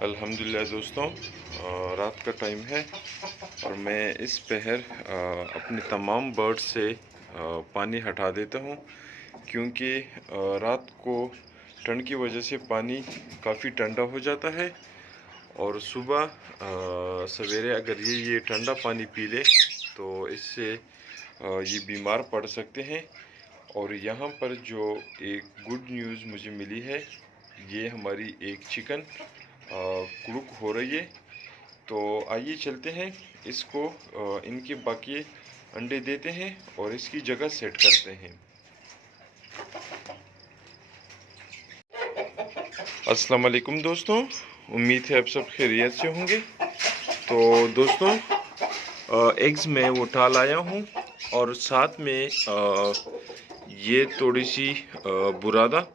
अल्हम्दुलिल्लाह दोस्तों, रात का टाइम है और मैं इस पहर अपने तमाम बर्ड्स से पानी हटा देता हूँ, क्योंकि रात को ठंड की वजह से पानी काफ़ी ठंडा हो जाता है और सुबह सवेरे अगर ये ठंडा पानी पी ले तो इससे ये बीमार पड़ सकते हैं। और यहाँ पर जो एक गुड न्यूज़ मुझे मिली है, ये हमारी एक चिकन कुड़ुक हो रही है। तो आइए चलते हैं, इसको इनके बाकी अंडे देते हैं और इसकी जगह सेट करते हैं। अस्सलाम वालेकुम दोस्तों, उम्मीद है आप सब खैरियत से होंगे। तो दोस्तों, एग्स में वो टाल आया हूँ और साथ में ये थोड़ी सी बुरादा,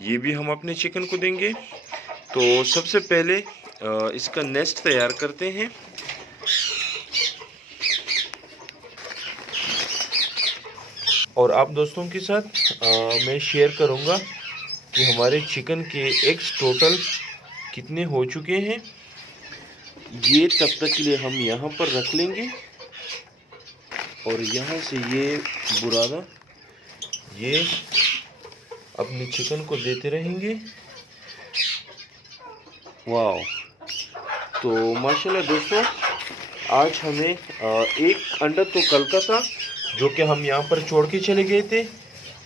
ये भी हम अपने चिकन को देंगे। तो सबसे पहले इसका नेस्ट तैयार करते हैं। और आप दोस्तों के साथ मैं शेयर करूंगा कि हमारे चिकन के एग्स टोटल कितने हो चुके हैं। ये तब तक के लिए हम यहाँ पर रख लेंगे और यहाँ से ये बुरादा ये अपने चिकन को देते रहेंगे। वाह! तो माशाल्लाह दोस्तों, आज हमें एक अंडा तो कल का था जो कि हम यहाँ पर छोड़ के चले गए थे,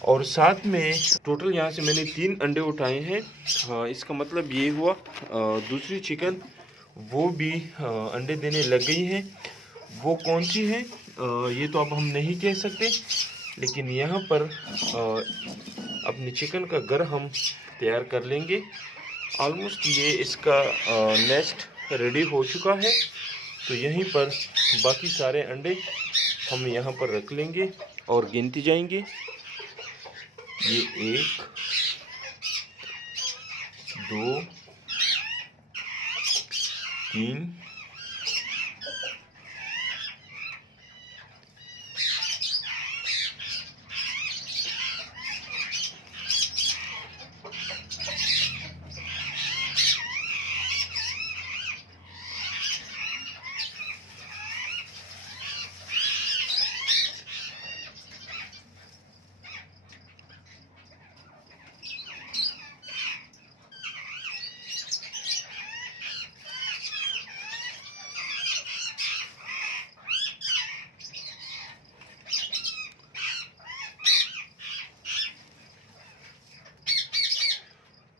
और साथ में टोटल यहाँ से मैंने 3 अंडे उठाए हैं। हाँ, इसका मतलब ये हुआ दूसरी चिकन वो भी अंडे देने लग गई हैं। वो कौन सी है ये तो अब हम नहीं कह सकते, लेकिन यहाँ पर अपनी चिकन का घर हम तैयार कर लेंगे। ऑलमोस्ट ये इसका नेस्ट रेडी हो चुका है, तो यहीं पर बाकी सारे अंडे हम यहाँ पर रख लेंगे और गिनती जाएंगे। ये 1 2 3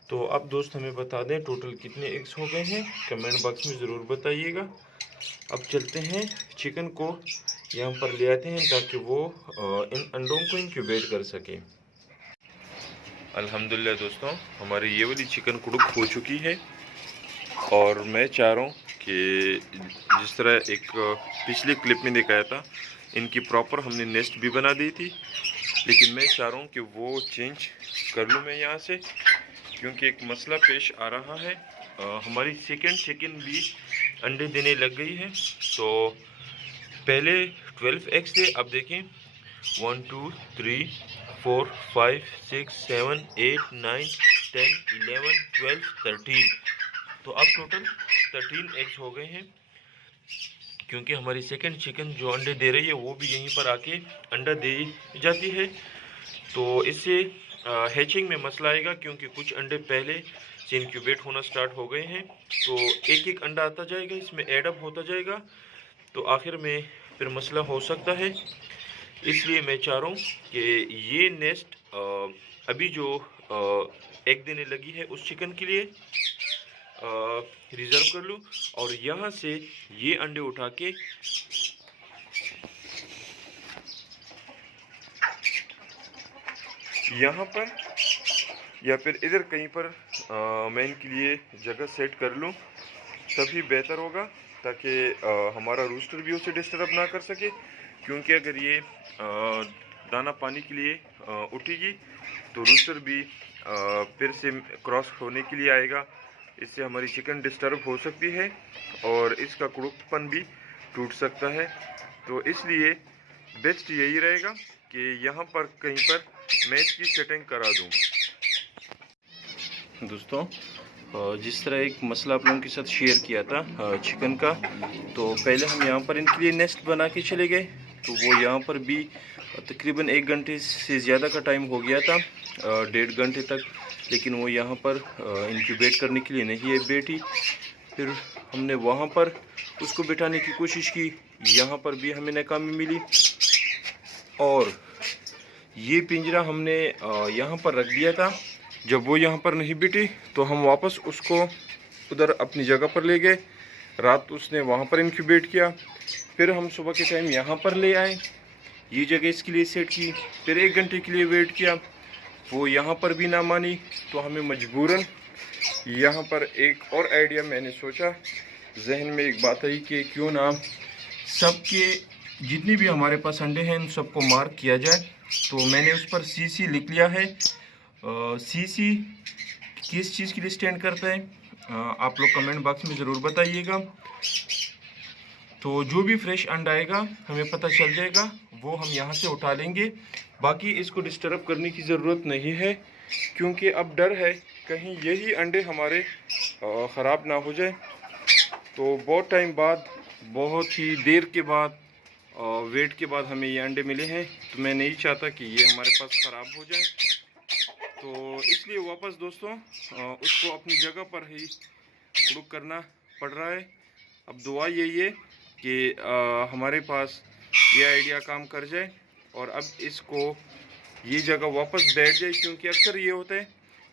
तो अब दोस्त हमें बता दें टोटल कितने एग्स हो गए हैं, कमेंट बॉक्स में ज़रूर बताइएगा। अब चलते हैं, चिकन को यहाँ पर ले आते हैं ताकि वो इन अंडों को इंक्यूबेट कर सके। अल्हम्दुलिल्लाह दोस्तों, हमारी ये वाली चिकन कुड़ुक हो चुकी है और मैं चाह रहा हूँ कि जिस तरह एक पिछले क्लिप में दिखाया था, इनकी प्रॉपर हमने नेस्ट भी बना दी थी, लेकिन मैं चाह रहा हूँ कि वो चेंज कर लूँ मैं यहाँ से, क्योंकि एक मसला पेश आ रहा है। हमारी सेकंड चिकन भी अंडे देने लग गई है। तो पहले 12 एग्स थे, अब देखें 1 2 3 4 5 6 7 8 9 10 11 12 13। तो अब टोटल 13 एग्स हो गए हैं, क्योंकि हमारी सेकंड चिकन जो अंडे दे रही है वो भी यहीं पर आके अंडा दे जाती है। तो इससे हैचिंग में मसला आएगा, क्योंकि कुछ अंडे पहले से इंक्यूबेट होना स्टार्ट हो गए हैं। तो एक एक अंडा आता जाएगा, इसमें एडअप होता जाएगा, तो आखिर में फिर मसला हो सकता है। इसलिए मैं चाह रहा हूँ कि ये नेस्ट अभी जो एग देने लगी है उस चिकन के लिए रिज़र्व कर लूँ, और यहाँ से ये अंडे उठा के यहाँ पर या फिर इधर कहीं पर मैं इनके लिए जगह सेट कर लूँ, तभी बेहतर होगा, ताकि हमारा रूस्टर भी उसे डिस्टर्ब ना कर सके। क्योंकि अगर ये दाना पानी के लिए उठेगी तो रूस्टर भी फिर से क्रॉस होने के लिए आएगा, इससे हमारी चिकन डिस्टर्ब हो सकती है और इसका कुड़ुकपन भी टूट सकता है। तो इसलिए बेस्ट यही रहेगा कि यहाँ पर कहीं पर मैं इसकी सेटिंग करा दूँ। दोस्तों, जिस तरह एक मसला आप लोगों के साथ शेयर किया था चिकन का, तो पहले हम यहाँ पर इनके लिए नेस्ट बना के चले गए, तो वो यहाँ पर भी तकरीबन 1 घंटे से ज़्यादा का टाइम हो गया था, 1.5 घंटे तक, लेकिन वो यहाँ पर इंक्यूबेट करने के लिए नहीं बैठी। फिर हमने वहाँ पर उसको बिठाने की कोशिश की, यहाँ पर भी हमें नाकामी मिली। और ये पिंजरा हमने यहाँ पर रख दिया था। जब वो यहाँ पर नहीं बिठी तो हम वापस उसको उधर अपनी जगह पर ले गए, रात उसने वहाँ पर इंक्यूबेट किया। फिर हम सुबह के टाइम यहाँ पर ले आए, ये जगह इसके लिए सेट की। फिर 1 घंटे के लिए वेट किया, वो यहाँ पर भी ना मानी, तो हमें मजबूरन यहाँ पर एक और आइडिया मैंने सोचा, जहन में एक बात आई कि क्यों ना सबके जितनी भी हमारे पास अंडे हैं उन सबको मार्क किया जाए। तो मैंने उस पर सीसी लिख लिया है। सीसी किस चीज़ के लिए स्टैंड करता है आप लोग कमेंट बॉक्स में ज़रूर बताइएगा। तो जो भी फ्रेश अंडा आएगा हमें पता चल जाएगा, वो हम यहाँ से उठा लेंगे। बाकी इसको डिस्टर्ब करने की ज़रूरत नहीं है, क्योंकि अब डर है कहीं यही अंडे हमारे ख़राब ना हो जाए। तो बहुत टाइम बाद, बहुत ही देर के बाद, वेट के बाद हमें ये अंडे मिले हैं, तो मैं नहीं चाहता कि ये हमारे पास ख़राब हो जाए। तो इसलिए वापस दोस्तों उसको अपनी जगह पर ही कुक करना पड़ रहा है। अब दुआ यही है कि हमारे पास ये आइडिया काम कर जाए और अब इसको ये जगह वापस बैठ जाए, क्योंकि अक्सर ये होता है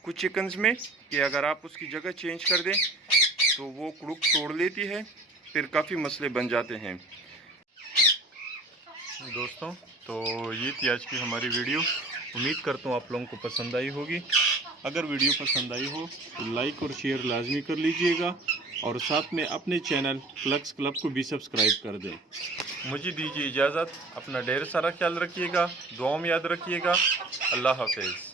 कुछ चिकन्स में कि अगर आप उसकी जगह चेंज कर दें तो वो कुड़ुक तोड़ लेती है, फिर काफ़ी मसले बन जाते हैं। दोस्तों तो ये थी आज की हमारी वीडियो। उम्मीद करता हूँ आप लोगों को पसंद आई होगी। अगर वीडियो पसंद आई हो तो लाइक और शेयर लाजमी कर लीजिएगा, और साथ में अपने चैनल क्लक्स क्लब को भी सब्सक्राइब कर दें। मुझे दीजिए इजाज़त, अपना ढेर सारा ख्याल रखिएगा, दुआओं में याद रखिएगा। अल्लाह हाफिज़।